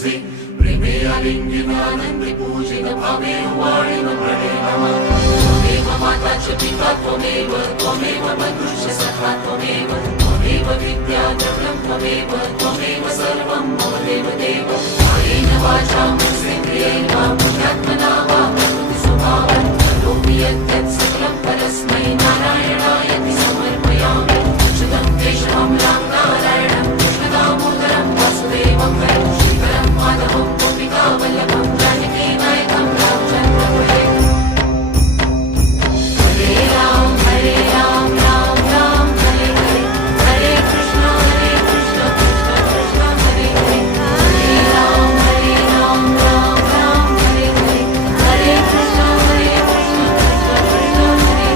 तुझे प्रेमे आलिंगिनानंदी पूजित भावे वाळीन प्रणय नमः त्वमेव माता च पिता त्वमेव बन्धुश्च सखा त्वमेव विद्या द्रव्यं त्वमेव सर्वं मम देवदेव कायेन वाचा मनसेन्द्रियेण वा बुद्ध्यात्मना वा प्रकृतिस्वभावात् करोमि यत्